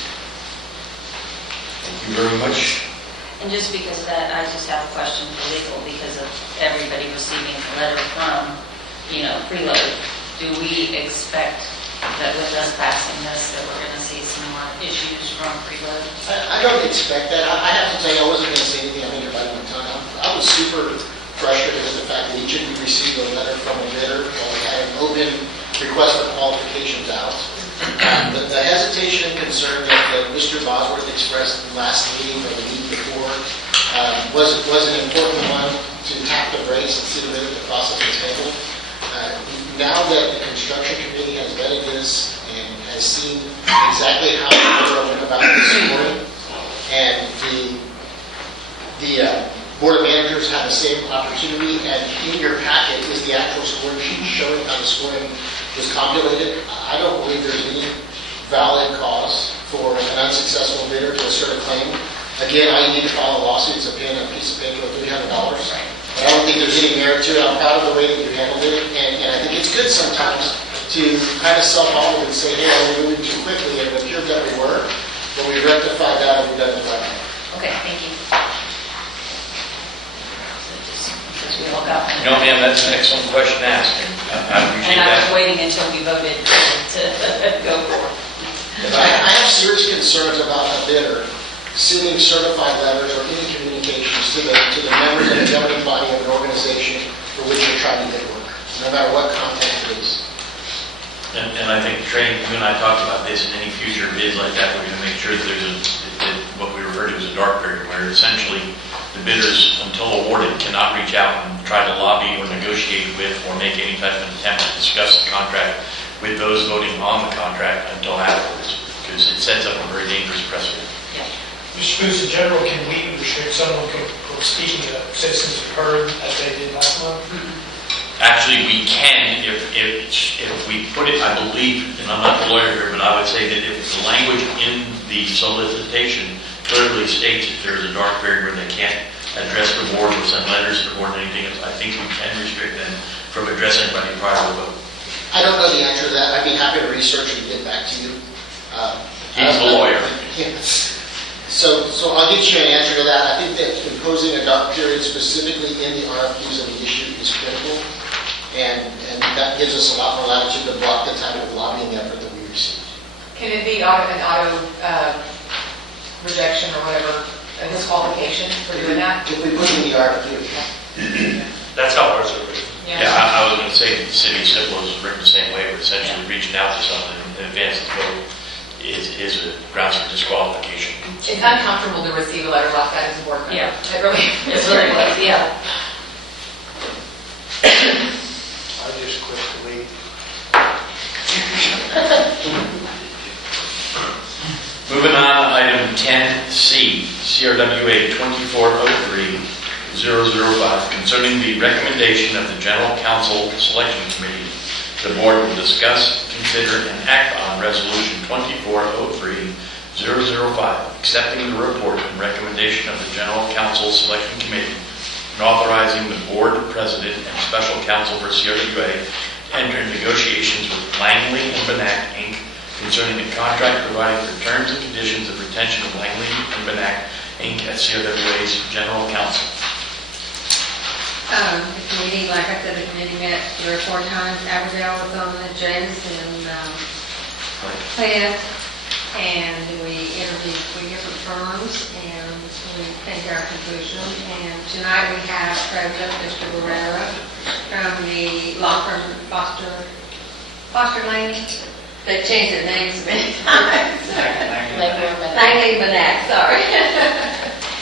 Thank you very much. And just because of that, I just have a question for legal, because of everybody receiving a letter from, preload. Do we expect that with us passing this, that we're going to see some more issues from preload? I don't expect that. I have to tell you, I wasn't going to say anything. I think everybody went tongue. I was super frustrated with the fact that each of you received a letter from a bidder while we had an open request for qualifications out. The hesitation and concern that Mr. Bosworth expressed last meeting or the meeting before was an important one to tap the brakes and see the minute the process was handled. Now that the construction committee has vetted this and has seen exactly how the went about this scoring, and the board of managers have the same opportunity, and in your packet is the actual scoring sheet showing how the scoring was calculated. I don't believe there's any valid cause for an unsuccessful bidder to assert a claim. Again, all you need to file a lawsuit is a pen and a piece of paper of $300. But I don't think there's any merit to it. I'm proud of the way that you handled it, and I think it's good sometimes to kind of self-audit and say, hey, we're moving too quickly, and it appears that we were, but we rectified that and we've done it right. Okay, thank you. Because we all got one. No, ma'am, that's an excellent question to ask. I appreciate And I was that. waiting until we voted to go for it. I have serious concerns about a bidder sending certified letters or any communications to the members of the governing body of an organization for which you're trying to get work, no matter what content it is. And I think, Trey, you and I talked about this, in any future bids like that, we're going to make sure that what we refer to as a dark period, where essentially the bidders, until awarded, cannot reach out and try to lobby or negotiate with or make any type of attempt to discuss the contract with those voting on the contract until afterwards, because it sets up a very dangerous precedent. Mr. Spruce, in general, can we restrict someone from speaking to citizens heard as they did last month? Actually, we can if we put it, I believe, and I'm not the lawyer here, but I would say that if the language in the solicitation clearly states that there is a dark period where they can't address the board or send letters to the board or anything, I think we can restrict them from addressing anybody prior to the vote. I don't know the answer to that. I'd be happy to research and get back to you. He's the lawyer. So I'll get you an answer to that. I think that imposing a dark period specifically in the RFQs of the issue is critical, and that gives us a lot more latitude to block the type of lobbying effort that we receive. Can it be an auto rejection or whatever, a disqualification for doing that? If we put in the RFQ, That's how ours are written. Yeah, I was going to say the city of Ciplo is written the same way, where essentially reaching out to someone in advance of the vote is a grounds for disqualification. It's uncomfortable to receive a letter like that as a board member. Yeah. It really, It's very close, yeah. I just quit the lead. Moving on, item 10C, CRWA 2403-005, concerning the recommendation of the General Counsel Selection Committee. The board will discuss, consider, and act on Resolution 2403-005, accepting the report and recommendation of the General Counsel Selection Committee, and authorizing the board president and special counsel for CRWA to enter negotiations with Langley and Benak, Inc., concerning the contract providing for terms and conditions of retention of Langley and Benak, Inc. as CRWA's general counsel. If we need, like I said, the committee met 3 or 4 times. Abigail was on the James and Clint, and we interviewed 3 different firms, and we came to our conclusion. And tonight we have President Mr. Barrera from the law firm Foster Langley. They changed their names many times. Langley and Benak, sorry.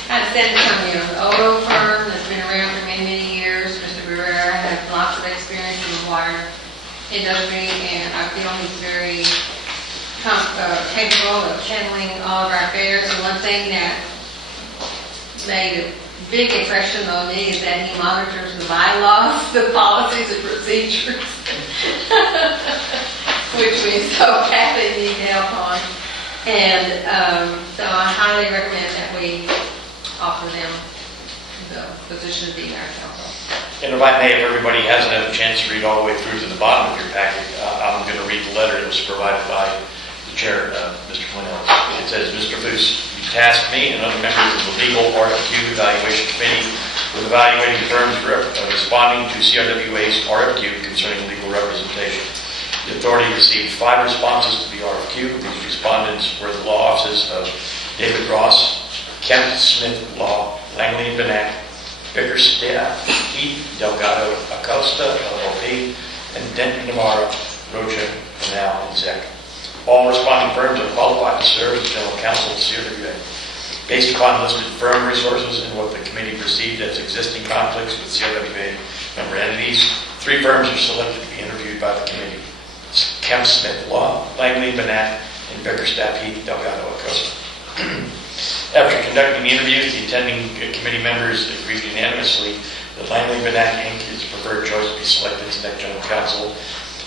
Out of San Antonio, an old firm that's been around for many, many years. Mr. Barrera has lots of experience in the water industry, and I feel he's very capable of handling all of our affairs. And one thing that made a big impression on me is that he monitors the bylaws, the policies and procedures, which we so badly need help on. And so I highly recommend that we offer them the position of being our counsel. And if I may, if everybody hasn't had a chance to read all the way through to the bottom of your packet, I'm going to read the letter that was provided by the chair, Mr. Cornell. It says, Mr. Foose, you tasked me and other members of the legal RFQ evaluation committee with evaluating firms responding to CRWA's RFQ concerning legal representation. The authority received 5 responses to the RFQ. These respondents were the law offices of David Ross, Kemp Smith Law, Langley and Benak, Bickerstaff, Heath, Delgado, Acosta, LLP, and Denton, Navarro, Rocha, Canal, and Zek. All responding firms are qualified to serve as general counsel of CRWA. Based upon listed firm resources and what the committee perceived as existing conflicts with CRWA member entities, 3 firms are selected to be interviewed by the committee. Kemp Smith Law, Langley and Benak, and Bickerstaff, Heath, Delgado, Acosta. After conducting the interviews, the attending committee members agreed unanimously that Langley Benak Inc. is the preferred choice to be selected as next general counsel.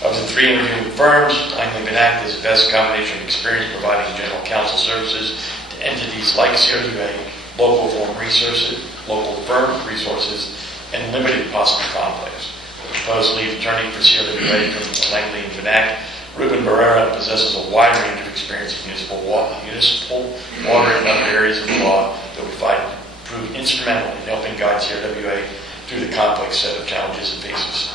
Of the 3 interviewing firms, Langley Benak is the best combination of experience providing general counsel services to entities like CRWA, local firm resources, and limited possible conflicts. The proposed lead attorney for CRWA from Langley and Benak, Ruben Barrera, possesses a wide range of experience in municipal water and other areas of the law that would prove instrumental in helping guide CRWA through the complex set of challenges it faces.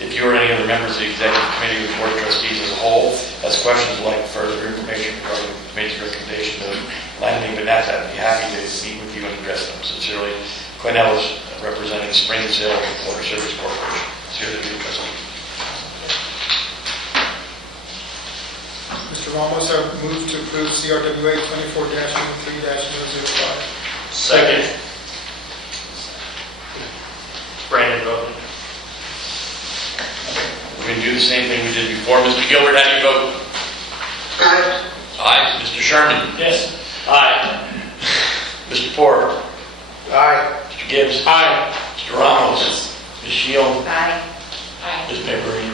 If you or any other members of the Executive Committee or the Board of Trustees as a whole has questions or like further information regarding the committee's recommendation of Langley and Benak, I'd be happy to meet with you and address them. Sincerely, Cornell is representing Springfield Water Service Corporation. CRWA Trustee. Mr. Ramos, I move to approve CRWA 24-03-005. Second. Brandon vote. We're going to do the same thing we did before. Mr. Gilbert, how do you vote? Aye. Aye. Mr. Sherman? Yes. Aye. Mr. Porter? Aye. Mr. Gibbs? Aye. Mr. Ramos? Ms. Shield? Aye. Ms. Mayberry?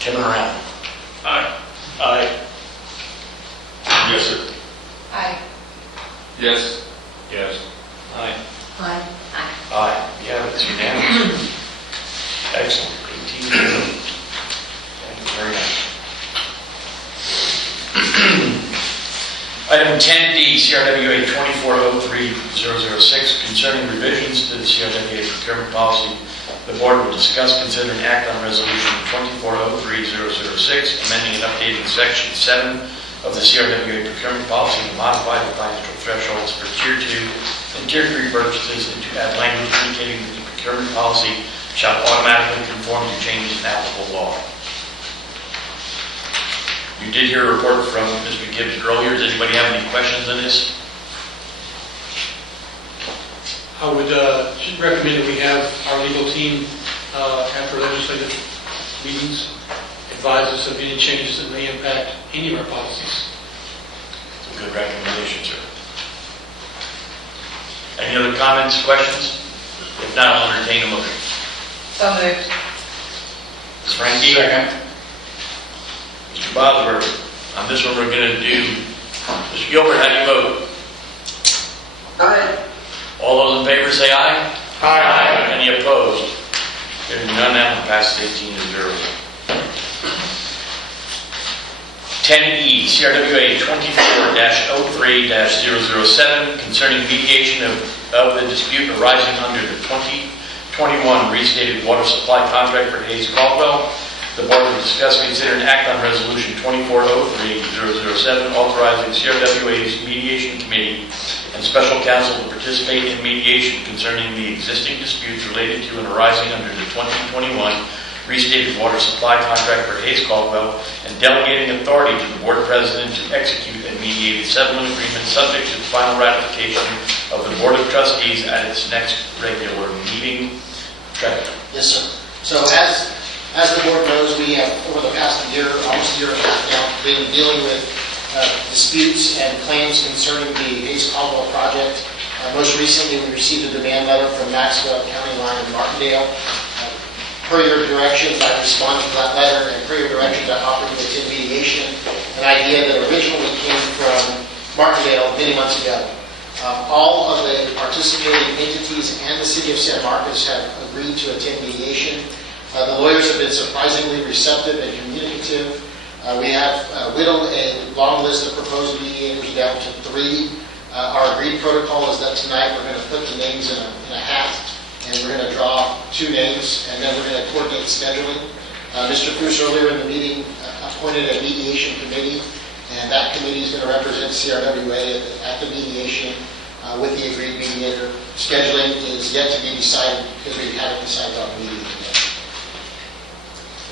Tim and around. Aye. Aye. Yes, sir. Aye. Yes. Yes. Aye. Aye. Aye. Yeah, it's unanimous. Excellent. 18 to 0. Thank you very much. Item 10D, CRWA 2403-006, concerning revisions to the CRWA procurement policy. The board will discuss, consider, and act on resolution 2403-006, amending and updating section 7 of the CRWA procurement policy to modify the financial thresholds for Tier 2 and Tier 3 purchases and to add language indicating that the procurement policy shall automatically conform to changes in applicable law. You did hear a report from Mr. Gibbs earlier. Does anybody have any questions on this? I would recommend that we have our legal team, after legislative meetings, advise us of any changes that may impact any of our policies. It's a good recommendation, sir. Any other comments, questions? If not, I'll entertain a motion. So moved. Ms. Frankie? Second. Mr. Bosworth? On this one, we're going to do, Mr. Gilbert, how do you vote? Aye. All those in favor say aye. Aye. Any opposed? Hearing none, that one passes 18 to 0. 10E, CRWA 24-03-007, concerning mediation of the dispute arising under the 2021 restated water supply contract for Hayes Caldwell. The board will discuss, consider, and act on Resolution 2403007, authorizing CRWA's mediation committee and special counsel to participate in mediation concerning the existing disputes related to and arising under the 2021 restated water supply contract for Hayes Caldwell, and delegating authority to the board president to execute a mediated settlement agreement subject to the final ratification of the Board of Trustees at its next regular meeting. Trustee. Yes, sir. So as the board knows, we have, over the past year, almost a year and a half now, been dealing with disputes and claims concerning the Hayes Caldwell project. Most recently, we received a demand letter from Maxwell County Line in Martindale. Per your directions, I responded to that letter, and per your directions, I offered to attend mediation, an idea that originally came from Martindale many months ago. All of the participating entities and the city of San Marcos have agreed to attend mediation. The lawyers have been surprisingly receptive and communicative. We have whittled a long list of proposed mediators down to 3. Our agreed protocol is that tonight we're going to put the names in a hat, and we're going to draw 2 names, and then we're going to coordinate scheduling. Mr. Cruz earlier in the meeting appointed a mediation committee, and that committee is going to represent CRWA at the mediation with the agreed mediator. Scheduling is yet to be decided because we haven't decided on the mediator yet.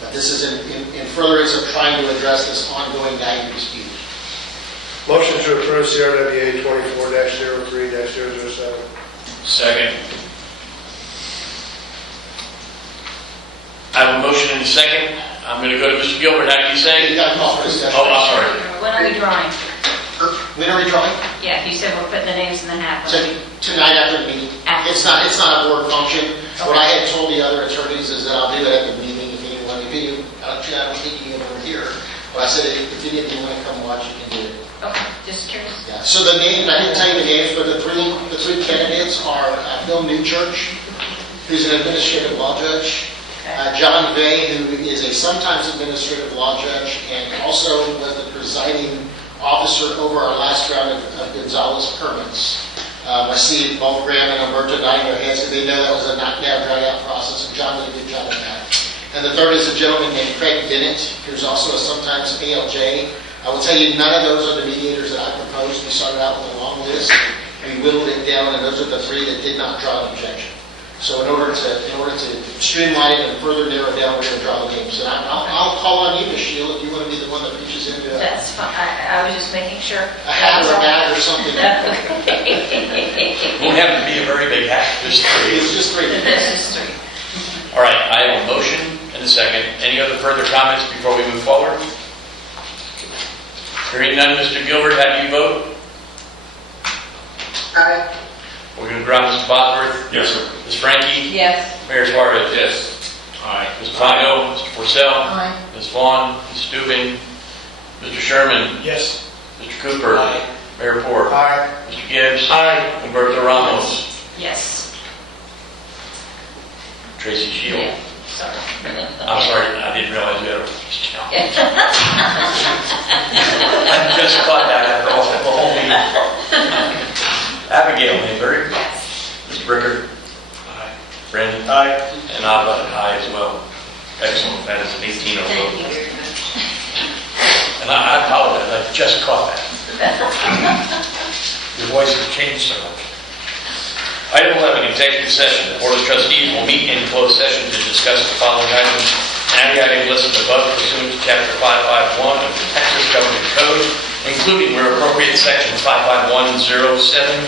But this is in furtherance of trying to address this ongoing nagging dispute. Motion to approve CRWA 24-03-007. Second. I have a motion and a second. I'm going to go to Mr. Gilbert. How do you You say? got a call for discussion. Oh, I'm sorry. When are we drawing? When are we drawing? Yeah, you said we're putting the names in the hat. Tonight after the meeting. It's not a board function. What I had told the other attorneys is that I'll do it at the meeting if anyone, actually I don't think you were here, but I said if any of you want to come watch, you can do it. Okay, just curious. Yeah. So the names, I didn't tell you the names, but the three candidates are Phil Newchurch, who's an administrative law judge, John Vay, who is a sometimes administrative law judge and also was the presiding officer over our last round of Gonzalez permits. I see both Graham and Alberto nodding their heads, because they know that was a knockdown, drag-out process, and John did a good job of that. And the third is a gentleman named Craig Bennett, who's also a sometimes ALJ. I will tell you, none of those are the mediators that I proposed. We started out with a long list. We whittled it down, and those are the 3 that did not draw an objection. So in order to streamline it and further narrow down, we're going to draw the names. And I'll call on you, Ms. Sheila, if you want to be the one that reaches into That's fine. I was just making sure. a hat or a bag or something. It won't have to be a very big hat. There's 3. It's just 3. This is 3. All right, I have a motion and a second. Any other further comments before we move forward? Hearing none, Mr. Gilbert, how do you vote? Aye. We're going to grab Mr. Bosworth. Yes, sir. Ms. Frankie. Yes. Mayor Suarez. Yes. Aye. Mr. Fago. Mr. Porcel. Aye. Ms. Vaughn. Ms. Steuben. Mr. Sherman. Yes. Mr. Cooper. Mayor Port. Aye. Mr. Gibbs. Aye. Humberto Ramos. Yes. Tracy Shield. Yeah, sorry. I'm sorry, I didn't realize you had a count. Yeah. I just caught that after the whole meeting. Abigail Mayberry. Yes. Mr. Bricker. Aye. Brandon. Aye. And I vote aye as well. Excellent, that is an 18-0 Thank vote. you very much. And I apologize, I just caught that. Your voice has changed so much. Item 11, executive session. The Board of Trustees will meet in closed session to discuss the following items. And the items listed above pursuant to Chapter 551 of the Texas Government Code, including where appropriate sections 551.071,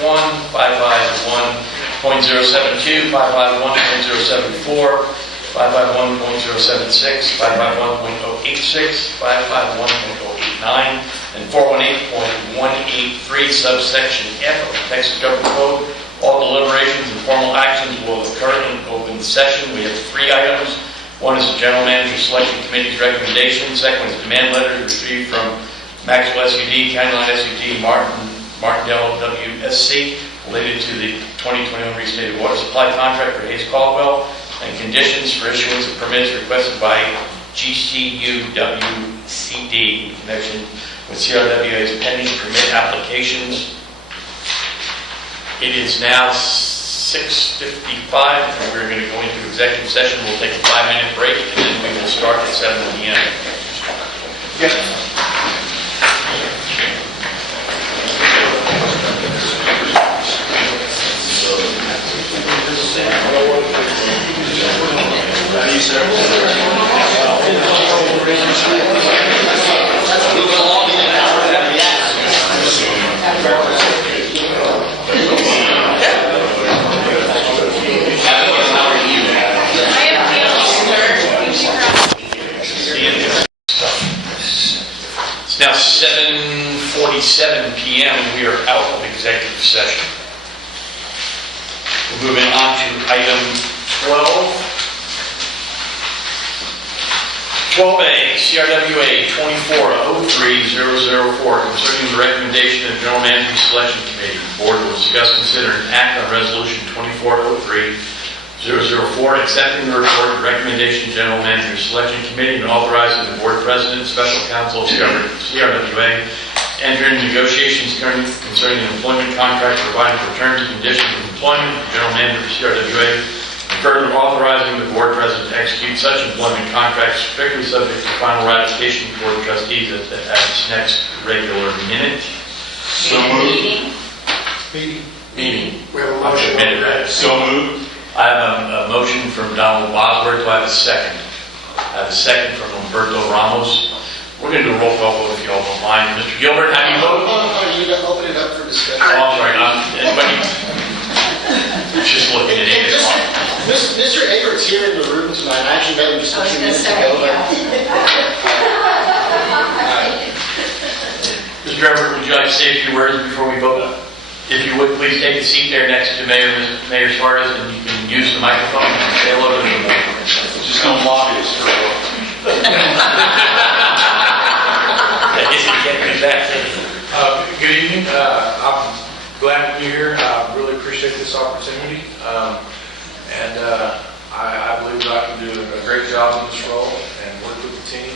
551.072, 551.074, 551.076, 551.086, 551.089, and 418.183 subsection F of the Texas Government Code. All deliberations and formal actions will occur in open session. We have 3 items. One is the General Manager Selection Committee's recommendation. Second is demand letters received from Maxwell SUD, County Line SUD, Martindale WSC related to the 2021 restated water supply contract for Hayes Caldwell, and conditions for issuance of permits requested by GCUWCD in connection with CRWA's pending permit applications. It is now 6:06 6:55, and we're going to go into executive session. We'll take a 5-minute break, and then we will start at 7 p.m. It's now 7:47 p.m. and we are out of executive session. We're moving on to item 12. 12A, CRWA 2403004, concerning the recommendation of the General Manager Selection Committee. The Board will discuss, consider, and act on Resolution 2403004, accepting the report and recommendation of General Manager Selection Committee and authorizing the Board President, Special Counsel of CRWA, enter into negotiations concerning the employment contract providing for terms and conditions of employment of General Manager of CRWA, and further authorizing the Board President to execute such employment contracts strictly subject to final ratification before the trustees at its next regular minute. So moved. Meeting. We have a motion. So moved. I have a motion from Donald Bosworth. Do I have a second? I have a second from Humberto Ramos. We're going to do a roll call vote if you all don't mind. Mr. Gilbert, how do you vote? You to open it up for discussion. Oh, I'm sorry. Anybody? Just looking at And 8 just, o'clock. Mr. Avertt's here in the room tonight. I actually met him just a few minutes ago. Mr. Everett, would you like to say a few words before we vote? If you would, please take a seat there next to Mayor Suarez, and you can use the microphone and say hello to the board. Just don't lobby us for a while. Good evening. I'm glad to be here. I really appreciate this opportunity. I believe that I can do a great job in this role and work with the team.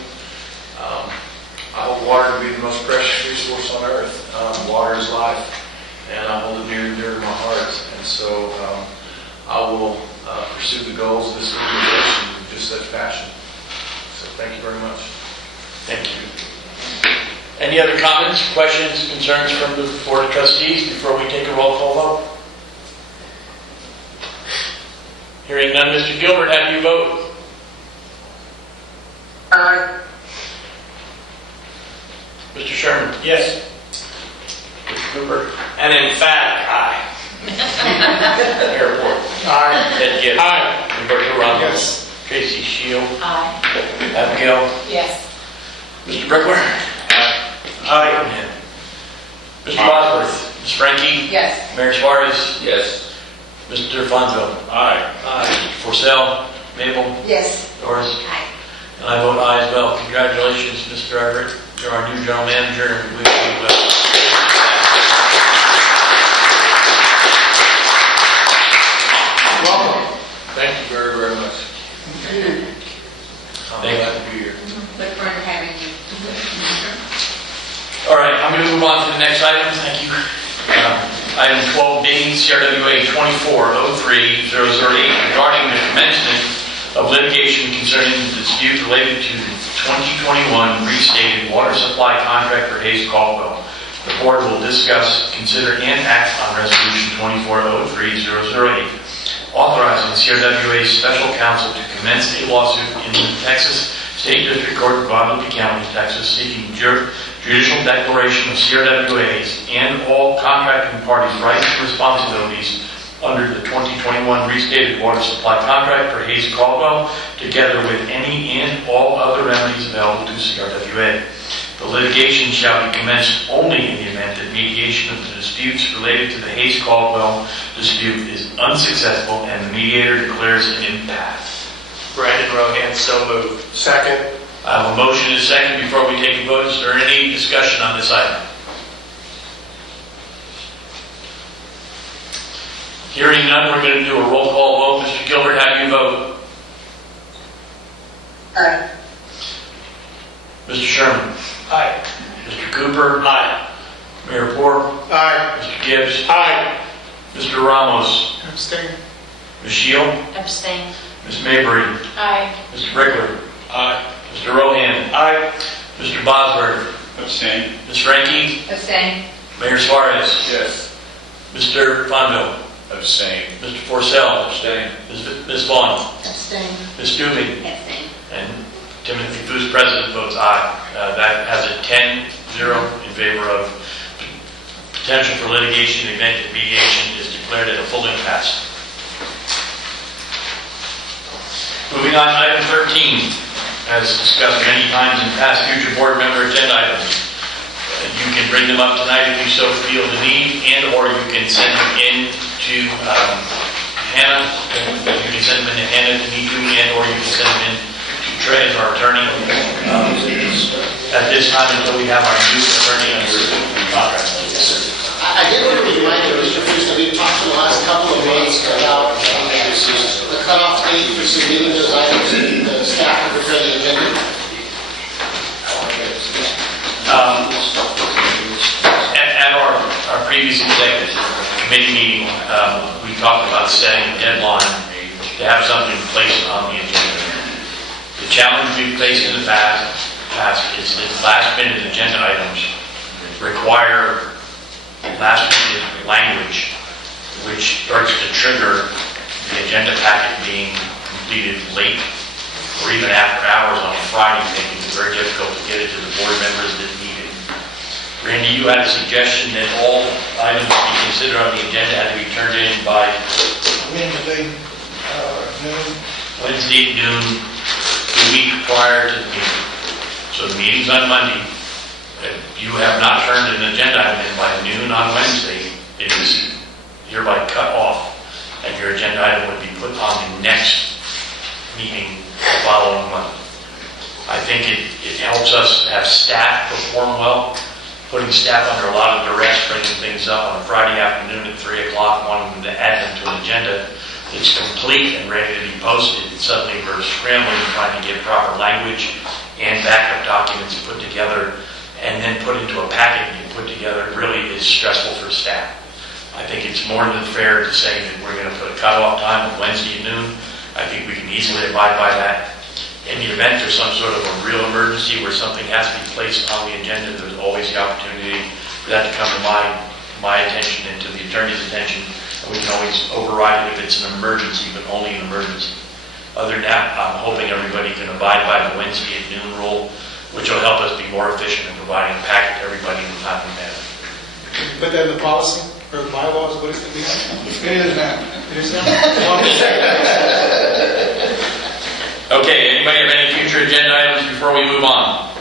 I hold water to be the most precious resource on earth. Water is life, and I hold it near and dear to my heart. And so I will pursue the goals of this organization with just such passion. So thank you very much. Thank you. Any other comments, questions, concerns from the Board of Trustees before we take a roll call vote? Hearing none, Mr. Gilbert, how do you vote? Aye. Mr. Sherman? Yes. Mr. Cooper? An emphatic aye. Airport? Aye. Ed Gibbs? Aye. Humberto Ramos? Yes. Tracy Shield? Aye. Abigail? Yes. Mr. Brickler? Aye. Mr. Bosworth? Ms. Frankie? Yes. Mayor Suarez? Yes. Mr. Fonzo? Aye. Mr. Forcell? Mabel? Yes. Doris? Aye. And I vote aye as well. Congratulations, Mr. Everett. You're our new general manager, and we wish you well. Welcome. Thank you very, very much. I'm Thank glad to be here. Look forward to having you. All right, I'm going to move on to the next item. Thank you. Item 12B, CRWA 2403008, regarding the commencement of litigation concerning the dispute related to the 2021 restated water supply contract for Hayes Caldwell. The board will discuss, consider, and act on Resolution 2403008, authorizing CRWA's special counsel to commence a lawsuit in the Texas State District Court of Guadalupe County, Texas, seeking judicial declaration of CRWA's and all contracting parties' rights and responsibilities under the 2021 restated water supply contract for Hayes Caldwell, together with any and all other remedies available to CRWA. The litigation shall be commenced only in the event that mediation of the disputes related to the Hayes Caldwell dispute is unsuccessful and the mediator declares an impasse. Brandon Rohan, so moved. Second. I have a motion and a second. Before we take a vote, is there any discussion on this item? Hearing none, we're going to do a roll call vote. Mr. Gilbert, how do you vote? Aye. Mr. Sherman? Aye. Mr. Cooper? Aye. Mayor Poor? Aye. Mr. Gibbs? Aye. Mr. Ramos? Abstain. Ms. Shield? Abstain. Ms. Mabry? Aye. Mr. Brickler? Aye. Mr. Rohan? Aye. Mr. Bosworth? Abstain. Ms. Frankie? Abstain. Mayor Suarez? Yes. Mr. Fondo? Abstain. Mr. Forcell? Abstain. Ms. Vaughn? Abstain. Ms. Dubing? Abstain. And Timothy Foos, president, votes aye. That has a 10-0 in favor of potential for litigation. The event of mediation is declared at a full impasse. Moving on, item 13, as discussed many times in past future board member agenda items. You can bring them up tonight if you so feel the need, and/or you can send them in to Hannah. You can send them in to Hannah if you need to, and/or you can send them in to Trey as our attorney. At this time, until we have our new attorney under contract. I did want to remind you, Mr. Fuster, we've talked in the last couple of months about the cutoff date for submitting those items, the staff will prepare the agenda. At our previous executive committee meeting, we talked about setting a deadline to have something placed on the agenda. The challenge we've faced in the past is that last-minute agenda items require last-minute language, which starts to trigger the agenda packet being completed late or even after hours on a Friday, making it very difficult to get it to the board members that need it. Randy, you had a suggestion that all items to be considered on the agenda had to be turned in by Wednesday, noon. Wednesday at noon, the week prior to the meeting. So the meeting's on Monday. If you have not turned an agenda item in by noon on Wednesday, it is hereby cut off, and your agenda item would be put on the next meeting the following month. I think it helps us have staff perform well, putting staff under a lot of duress, bringing things up on a Friday afternoon at 3 o'clock, wanting them to add them to an agenda that's complete and ready to be posted. And suddenly we're scrambling, trying to get proper language and backup documents put together and then put into a packet and put together. It really is stressful for staff. I think it's more than fair to say that we're going to put a cutoff time of Wednesday at noon. I think we can easily abide by that. In the event there's some sort of a real emergency where something has to be placed on the agenda, there's always the opportunity for that to come to my attention and to the attorney's attention. And we can always override it if it's an emergency, but only an emergency. Other than that, I'm hoping everybody can abide by the Wednesday at noon rule, which will help us be more efficient in providing a packet to everybody in a timely manner. Put that in the policy or the bylaws, what is it? It is now. It is now? Okay, anybody have any future agenda items before we move on?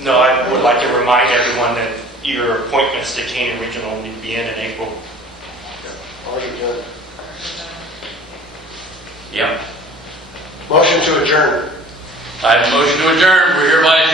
No, I would like to remind everyone that your appointments to Canaan Regional need to be in April. Already done. Yep. Motion to adjourn. I have a motion to adjourn. We're hereby